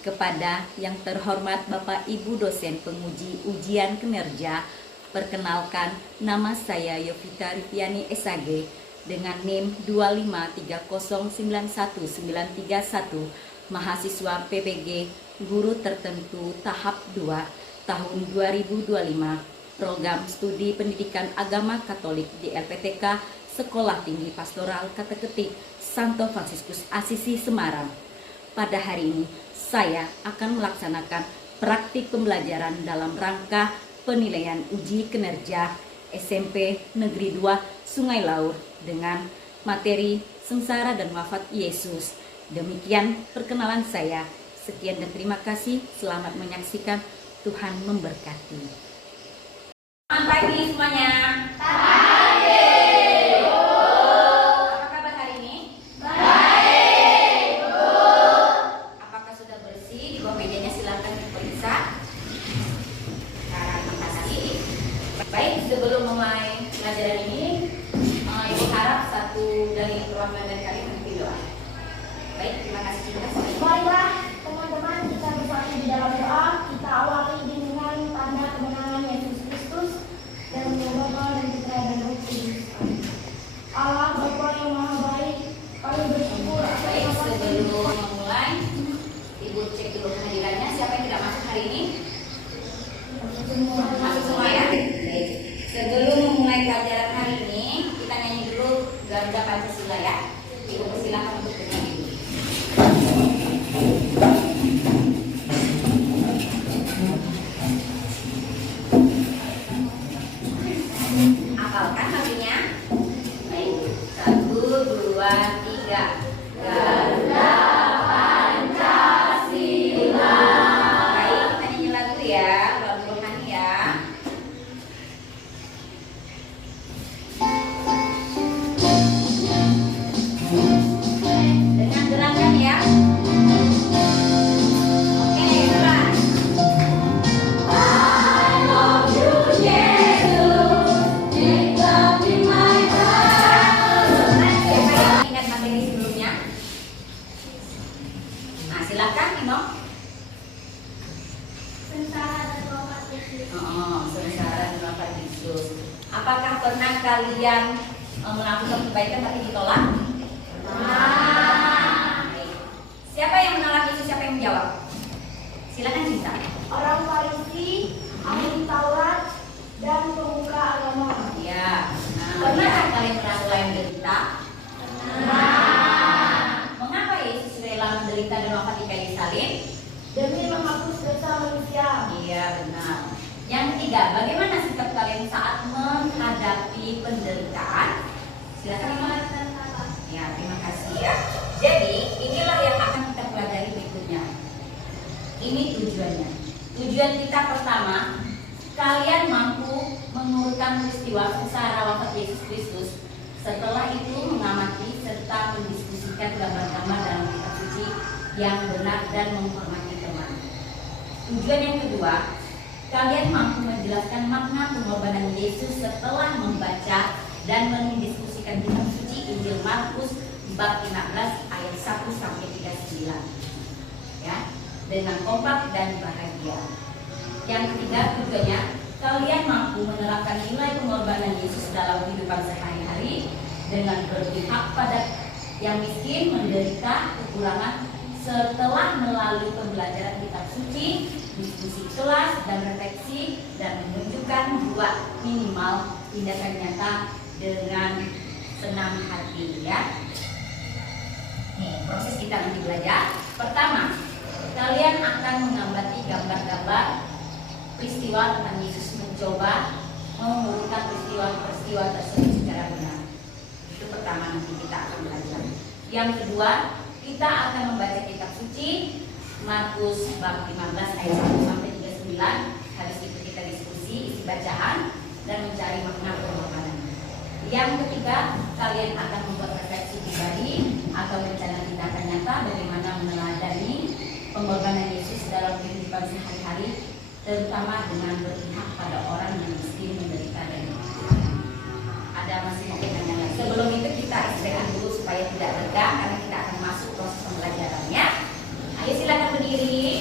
Kepada yang terhormat Bapak Ibu dosen penguji ujian kinerja, perkenalkan nama saya Yovita Riviani SAG dengan NIM 253091931, mahasiswa PPG Guru Tertentu tahap 2 tahun 2025, program studi pendidikan agama Katolik di LPTK Sekolah Tinggi Pastoral Kateketik Santo Fransiskus Asisi Semarang. Pada hari ini saya akan melaksanakan praktik pembelajaran dalam rangka penilaian uji kinerja SMP Negeri 2 Sungai Laur dengan materi Sengsara dan Wafat Yesus. Demikian perkenalan saya. Sekian dan terima kasih. Selamat menyaksikan. Tuhan memberkati. Selamat pagi semuanya. Sebelum memulai pelajaran ini, Ibu harap satu dari perwakilan dari kalian memimpin doa. Baik, terima kasih juga. Marilah teman-teman kita bersatu di dalam doa. Kita awali dengan tanda kemenangan Yesus Kristus dan Bapa dan Putra dan Roh Kudus. Allah Bapa yang Maha Baik, kami bersyukur. Baik, sebelum memulai, Ibu cek dulu kehadirannya. Siapa yang tidak masuk hari ini? Masuk semua ya. Baik. Sebelum memulai pelajaran hari ini, kita nyanyi dulu Garuda Pancasila ya. Ibu persilakan untuk bernyanyi dulu. Hafalkan lagunya. Baik. 1, 2, 3. Garuda Pancasila. Baik, kita nyanyi lagu ya. Lagu rohani ya. Dengan gerakan ya. Oke, mulai. I love you, Jesus. Pick up in my heart. Siapa yang ingat materi sebelumnya? Nah, silakan Nino. Sengsara dan Wafat Yesus. Sengsara dan Wafat Yesus. Apakah pernah kalian melakukan kebaikan tapi ditolak? Baik. Siapa yang menolak Yesus? Siapa yang menjawab? Silakan Cinta. Orang Farisi, ahli Taurat, dan pemuka agama. Ya. Pernahkah kalian merasa menderita? Mengapa Yesus rela menderita dan wafat di kayu salib? Demi menghapus dosa manusia. Iya, benar. Yang ketiga, bagaimana sikap kalian saat menghadapi penderitaan? Silakan Iman. Ya, terima kasih ya. Jadi, inilah yang akan kita pelajari berikutnya. Ini tujuannya. Tujuan kita pertama, kalian mampu mengurutkan peristiwa sengsara wafat Yesus Kristus. Setelah itu mengamati serta mendiskusikan gambar-gambar dalam kitab suci yang benar dan menghormati teman. Tujuan yang kedua, kalian mampu menjelaskan makna pengorbanan Yesus setelah membaca dan mendiskusikan kitab suci Injil Markus bab 15 ayat 1 sampai 39. Ya, dengan kompak dan bahagia. Yang ketiga, tujuannya kalian mampu menerapkan nilai pengorbanan Yesus dalam kehidupan sehari-hari dengan berpihak pada yang miskin, menderita, kekurangan, setelah melalui pembelajaran kitab suci, diskusi kelas dan refleksi, dan menunjukkan buat minimal tindakan nyata dengan senang hati ya. Nih, proses kita nanti belajar. Pertama, kalian akan mengamati gambar-gambar peristiwa tentang Yesus mencoba mengurutkan peristiwa tersebut secara benar. Itu pertama nanti kita akan belajar. Yang kedua, kita akan membaca kitab suci Markus bab 15 ayat 1 sampai 39. Habis itu kita diskusi isi bacaan dan mencari makna pengorbanan. Yang ketiga, kalian akan membuat refleksi pribadi atau rencana tindakan nyata bagaimana meneladani pengorbanan Yesus dalam kehidupan sehari-hari, terutama dengan berpihak pada orang yang miskin, menderita dan kekurangan. Ada masih mungkin yang lain? Sebelum itu kita istirahat dulu supaya tidak tegang, karena kita akan masuk proses pembelajarannya. Ayo silakan berdiri.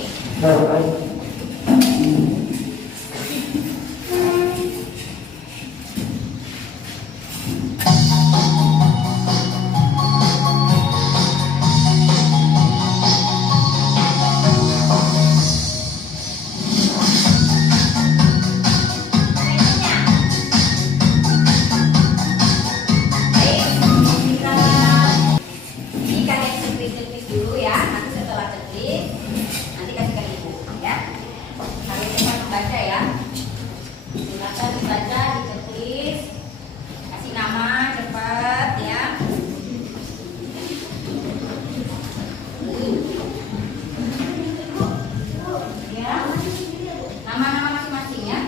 Silakan dibaca, ditulis, kasih nama cepat ya. Ya, nama-nama masing-masing ya.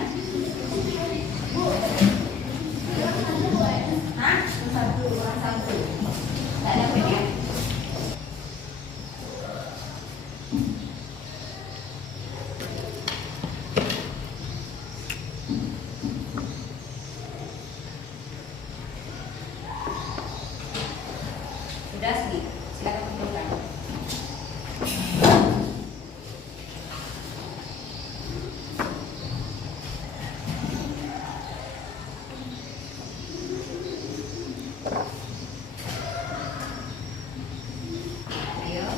Hah? Satu, orang satu. Tidak ada pen ya? Sudah sih, silakan kumpulkan. Ayo.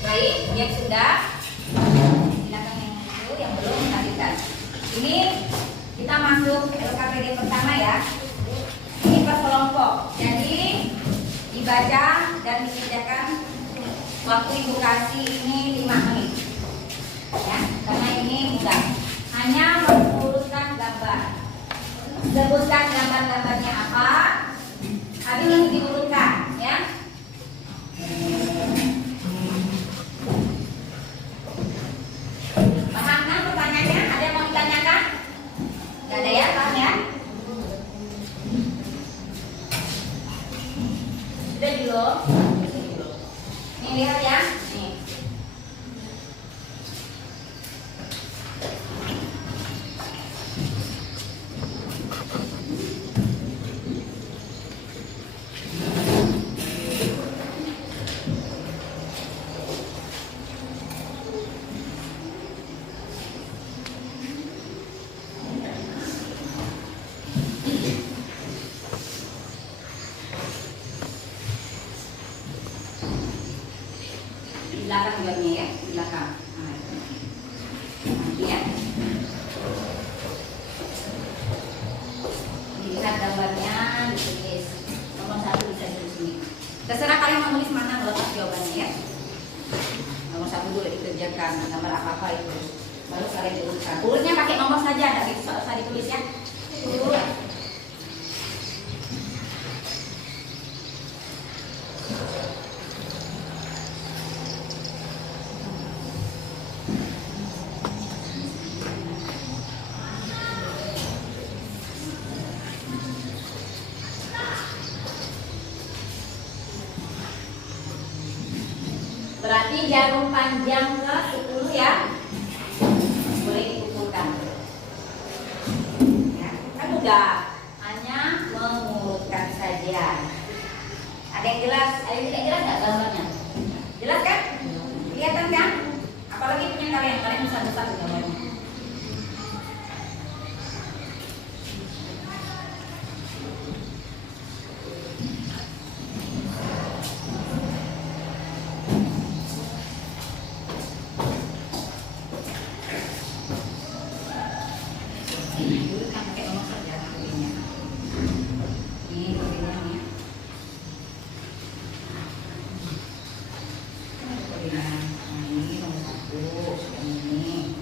Baik, yang sudah, silakan yang itu, yang belum lanjutkan. Ini kita masuk LKPD pertama ya. Ini per kelompok, jadi dibaca dan dikerjakan. Waktu ibu kasih ini 5 menit, ya, karena ini mudah. Hanya menguruskan gambar. Sebutkan gambar-gambarnya apa, habis itu diurutkan, ya. Paham kan pertanyaannya? Ada yang mau ditanyakan? Gak ada ya, paham ya? Sudah dulu. Nih lihat ya. Nih. Di belakang jawabnya ya, di belakang. Nah, itu. Nanti ya. Dilihat gambarnya, ditulis. Nomor 1 bisa ditulis sini. Terserah kalian mau nulis mana, lepas jawabannya ya. Nomor 1 dulu dikerjakan, gambar apa-apa itu. Baru kalian diurutkan. Urutnya pakai nomor saja, tidak usah ditulis ya. Urut. Berarti jarum panjang ke 10 ya. Boleh dikumpulkan. Ya, kan udah. Hanya mengurutkan saja. Ada yang jelas? Ada yang tidak jelas nggak gambarnya? Jelas kan? Kelihatan kan? Apalagi punya kalian bisa besar gambarnya. Dulu kan pakai nomor saja kodenya. Ini kodenya nih. Kodenya. Nah ini nomor 1, yang ini.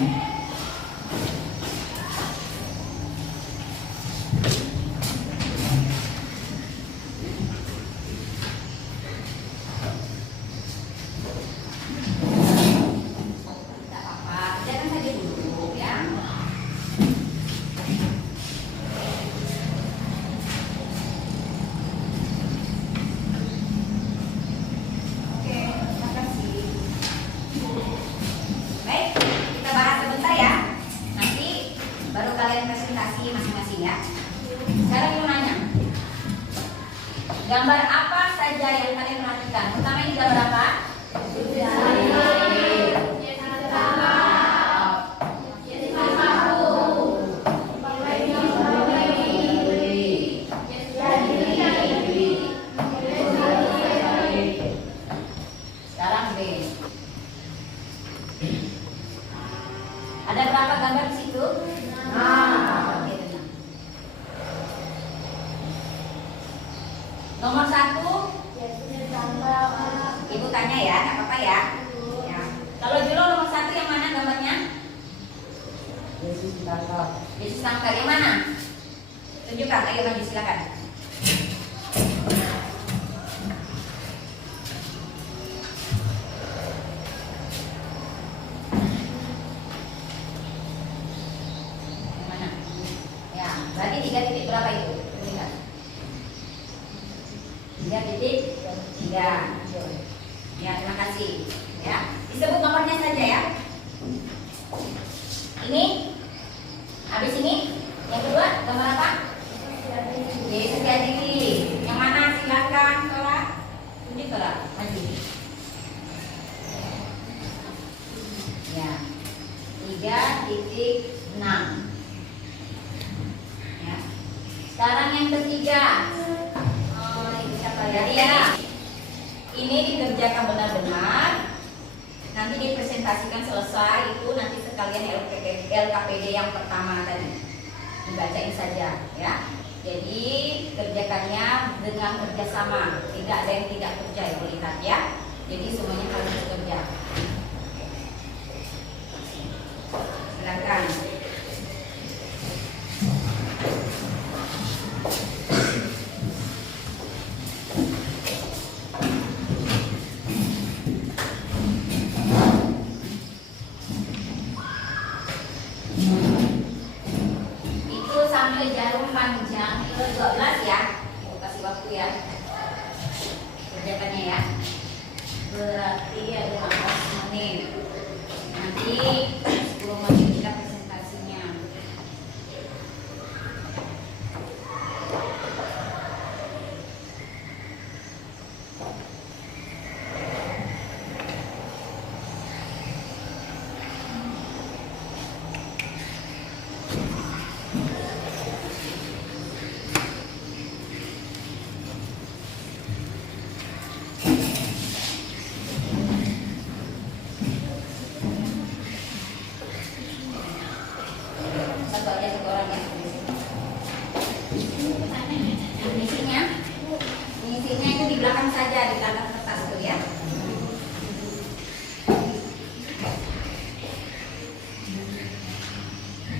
Tidak apa-apa, kerjakan saja dulu ya. Oke, terima kasih. Baik, kita bahas sebentar ya. Nanti baru kalian presentasi masing-masing ya. Sekarang mau nanya, gambar apa saja yang kalian perhatikan? Pertama ini gambar apa? Sekarang B. Ada berapa gambar di situ? Oke, tenang. Nomor 1, Ibu tanya ya, nggak apa-apa ya. Ya. Kalau Julo nomor 1 yang mana gambarnya? Yesus tangkap yang mana? Tunjukkan, ayo maju silakan. Yang mana? Ya, berarti 3 titik berapa itu? Tunjukkan. 3,3. Ya, terima kasih. Ya, disebut nomornya saja ya. Ini, habis ini, yang kedua gambar apa? Yesus diri. Yang mana? Silakan, Tora. Tunjuk Tora, maju. Ya, 3,6. Ya. Sekarang yang ketiga. Oh, ini siapa ya? Ya. Ini dikerjakan benar-benar. Nanti dipresentasikan selesai itu nanti sekalian LKPD yang pertama tadi dibacain saja ya. Jadi kerjakannya dengan kerjasama, tidak ada yang tidak kerja ya, lihat ya. Jadi semuanya harus bekerja. Silakan. Itu sambil jarum panjang ke 12 ya. Aku kasih waktu ya. Kerjakannya ya. Berarti ada 15 menit. Nanti 10 menit kita presentasinya. Satu aja satu orang ya. Misinya itu di belakang saja, di belakang kertas tuh ya.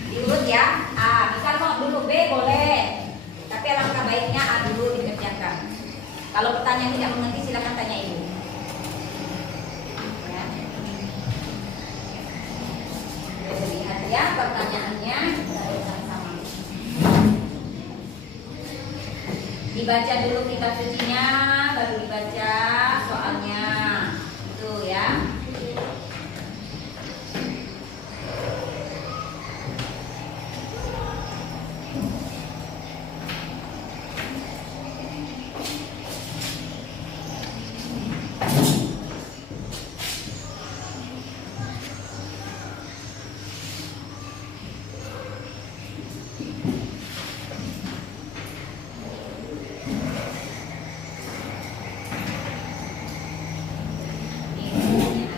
Diurut ya. A, misal mau dulu B boleh, tapi alangkah baiknya A dulu dikerjakan. Kalau pertanyaan tidak mengerti silakan tanya ibu. Ya. Lihat ya pertanyaannya sama-sama. Dibaca dulu kitab sucinya, baru dibaca soalnya. Itu ya. Ini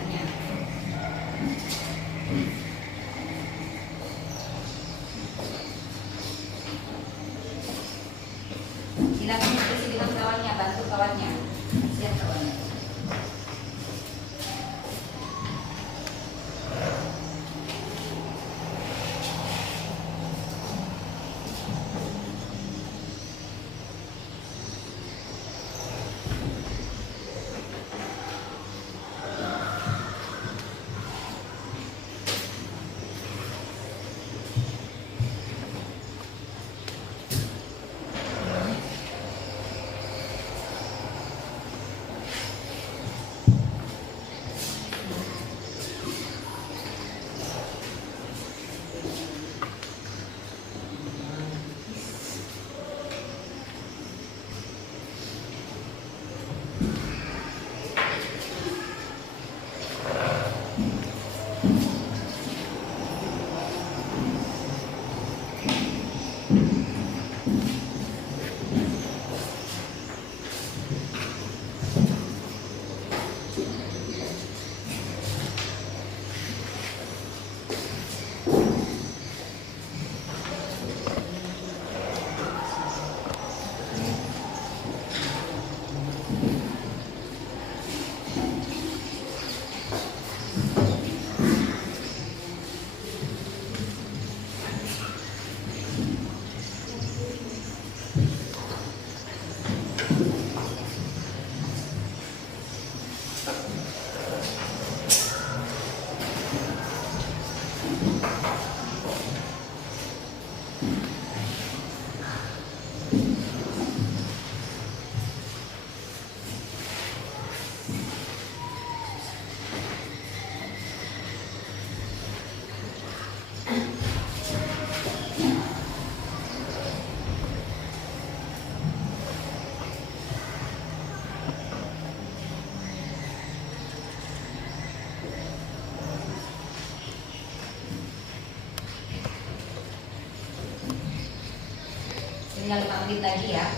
tinggal 5 menit lagi ya.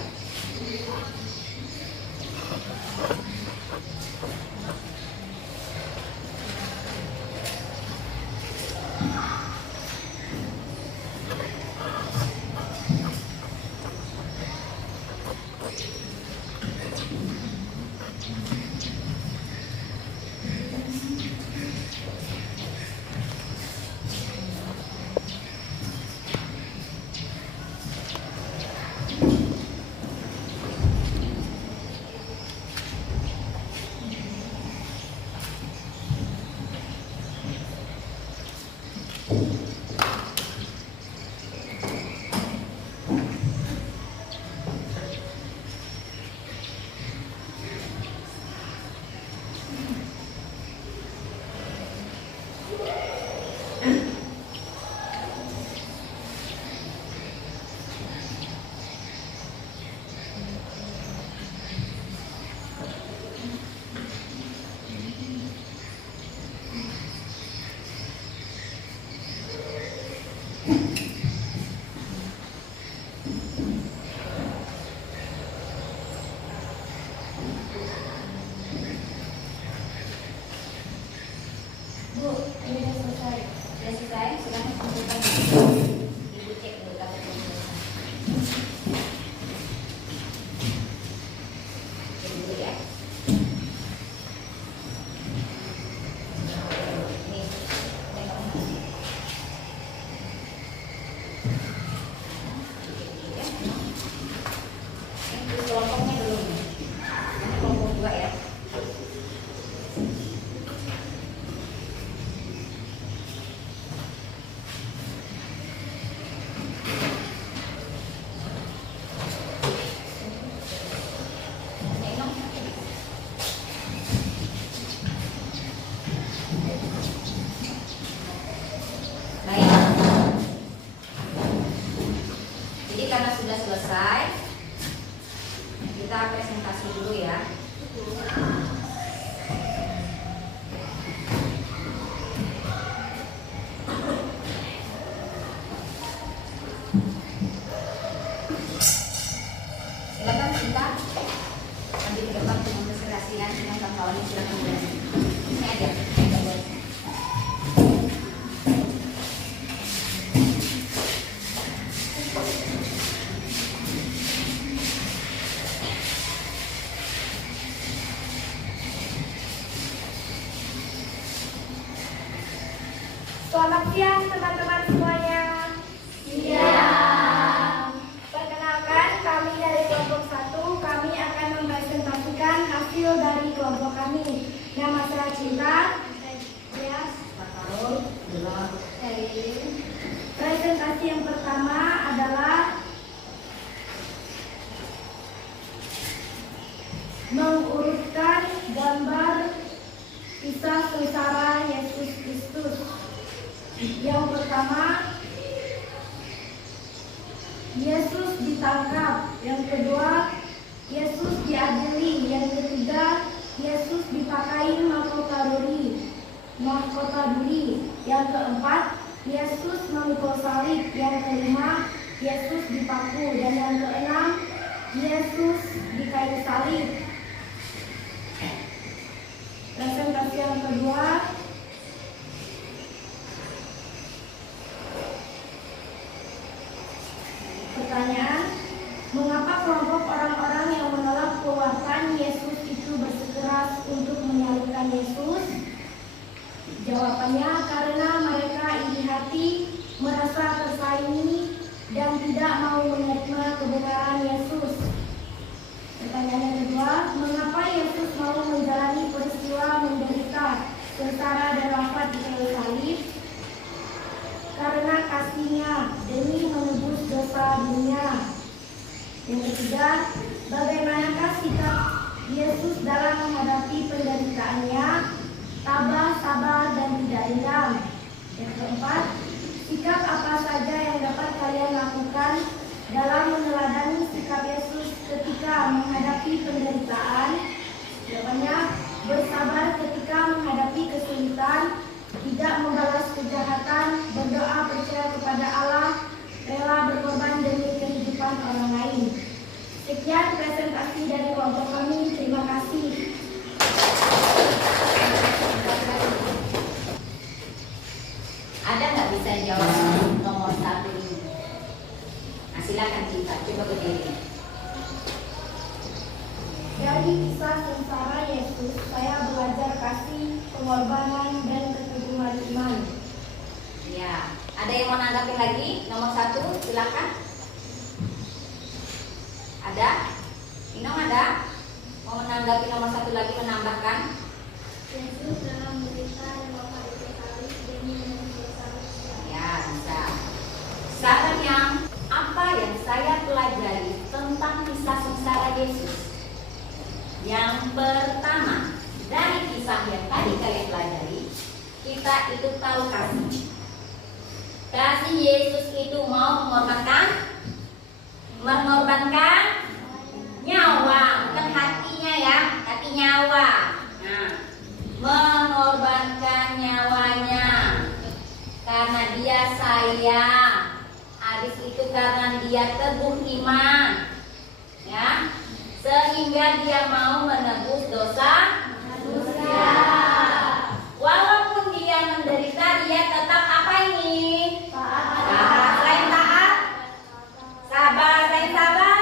Bu, ini udah selesai. Sudah selesai, silakan kumpulkan. Ibu cek dulu kalau belum selesai. Cek dulu ya. Ini, tengok. Ya. Ini kelompoknya dulu. Ini kelompok 2 ya. Baik. Jadi karena sudah selesai, kita presentasi dulu ya. Silakan kita nanti ke depan untuk mempresentasikan dengan kawan-kawan yang silakan belajar. Ini aja. Selamat siang teman-teman semuanya. Perkenalkan, kami dari kelompok 1, kami akan mempresentasikan hasil dari kelompok kami. Nama saya Cinta. Yes. Presentasi yang pertama adalah mengurutkan gambar kisah sengsara Yesus Kristus. Yang pertama, Yesus ditangkap. Yang kedua, Yesus diadili. Yang ketiga, Yesus dipakai mahkota duri. Yang keempat, Yesus memikul salib. Yang kelima, Yesus dipaku. Dan yang keenam, Yesus di kayu salib. Presentasi yang kedua, pertanyaan, mengapa kelompok orang-orang yang menolak keluarkan Yesus itu bersikeras untuk menyalibkan Yesus? Jawabannya, karena mereka iri hati, merasa tersaingi, dan tidak mau menerima kebenaran Yesus. Pertanyaan yang kedua, mengapa Yesus mau menjalani peristiwa menderita, sengsara dan wafat di kayu salib? Karena kasihnya demi menebus dosa dunia. Yang ketiga, bagaimanakah sikap Yesus dalam menghadapi penderitaannya? Tabah, sabar, dan tidak dendam. Yang keempat, sikap apa saja yang dapat kalian lakukan dalam meneladani sikap Yesus ketika menghadapi penderitaan? Jawabannya, bersabar ketika menghadapi kesulitan, tidak membalas kejahatan, berdoa percaya kepada Allah, rela berkorban demi kehidupan orang lain. bisa jawab nomor 1 ini? Nah, silakan Cinta, coba berdiri. Dari kisah sengsara Yesus, saya belajar kasih, pengorbanan, dan keteguhan iman. Ya, ada yang mau menanggapi lagi? Nomor 1, silakan. Ada? Inong ada? Mau menanggapi nomor 1 lagi, menambahkan? Yesus dalam berita dan wafat di salib demi menebus dosa manusia. Ya, bisa. Sekarang apa yang saya pelajari tentang kisah sengsara Yesus? Yang pertama, dari kisah yang tadi kalian pelajari, kita itu tahu kasih. Kasih Yesus itu mau mengorbankan nyawa, bukan hatinya ya, tapi nyawa. Nah, mengorbankan nyawanya karena dia sayang. Habis itu karena dia teguh iman, ya, sehingga dia mau menebus dosa manusia. Walaupun dia menderita, dia tetap apa ini? Taat. Selain taat, sabar. Selain sabar,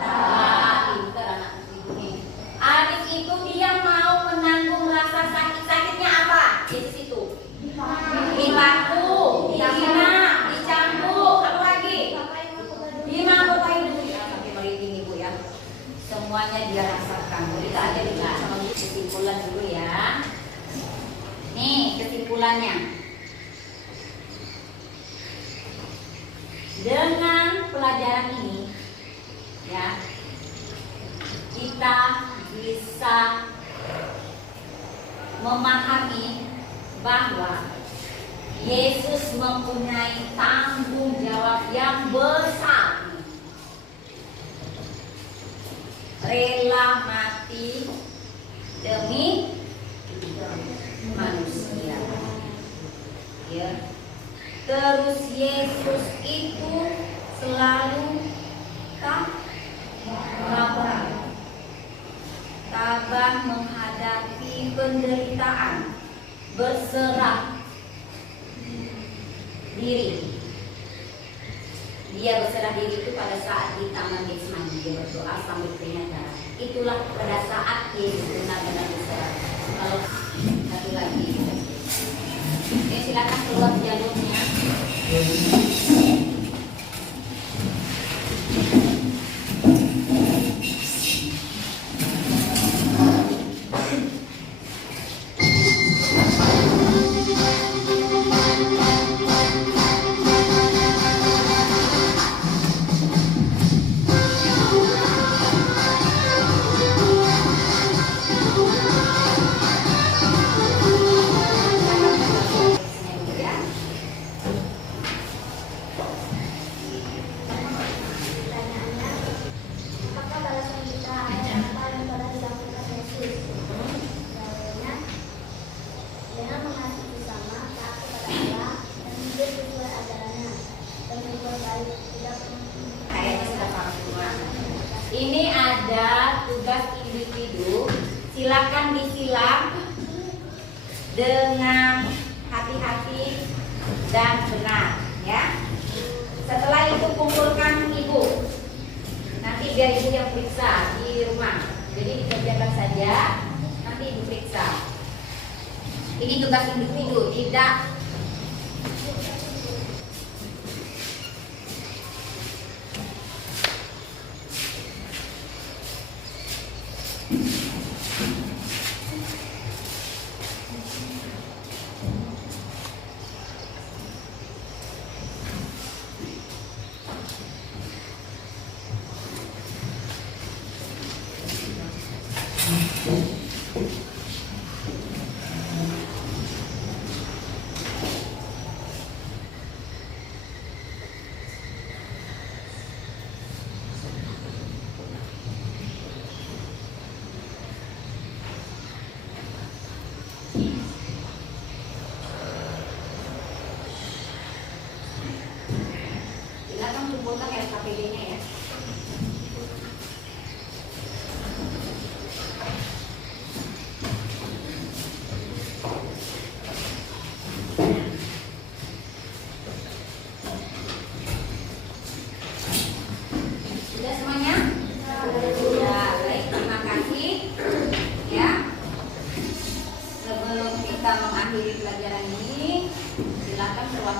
taat. Pintar anak ibu nih. Habis itu dia mau menanggung rasa sakit-sakitnya apa? Yesus itu dipaku, dihina, dicambuk, apa lagi? Dimangkutai dulu ya, sampai merinding ibu ya. Semuanya dia rasakan. Kita aja dulu sama kesimpulan dulu ya. Nih kesimpulannya. Dengan pelajaran ini, ya, kita bisa memahami bahwa Yesus mempunyai tanggung jawab yang besar, rela mati demi manusia. Ya. Terus Yesus itu selalu tabah menghadapi penderitaan, berserah diri. Dia berserah diri itu pada saat di Taman Getsemani, dia berdoa sambil keringat darah. Itulah pada saat Yesus benar-benar berserah. Kalau satu lagi, silakan keluar jalurnya. Ini ada tugas individu, silakan disilang dengan hati-hati dan benar, ya. Setelah itu kumpulkan ibu, nanti biar ibu yang periksa di rumah. Jadi dikerjakan saja, nanti ibu periksa. Ini tugas individu, tidak kumpulkan SKPD-nya ya.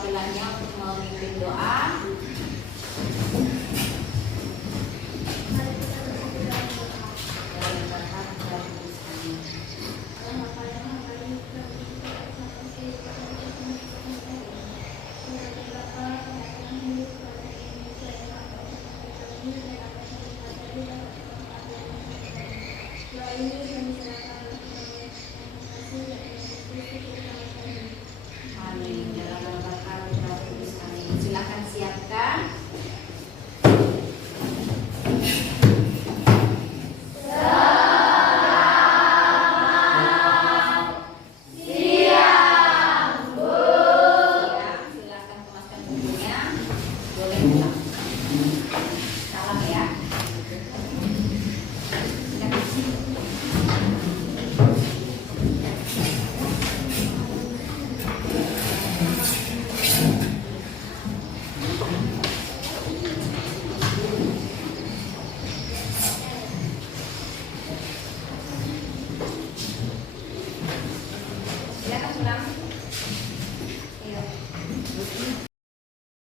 perwakilannya untuk memimpin doa.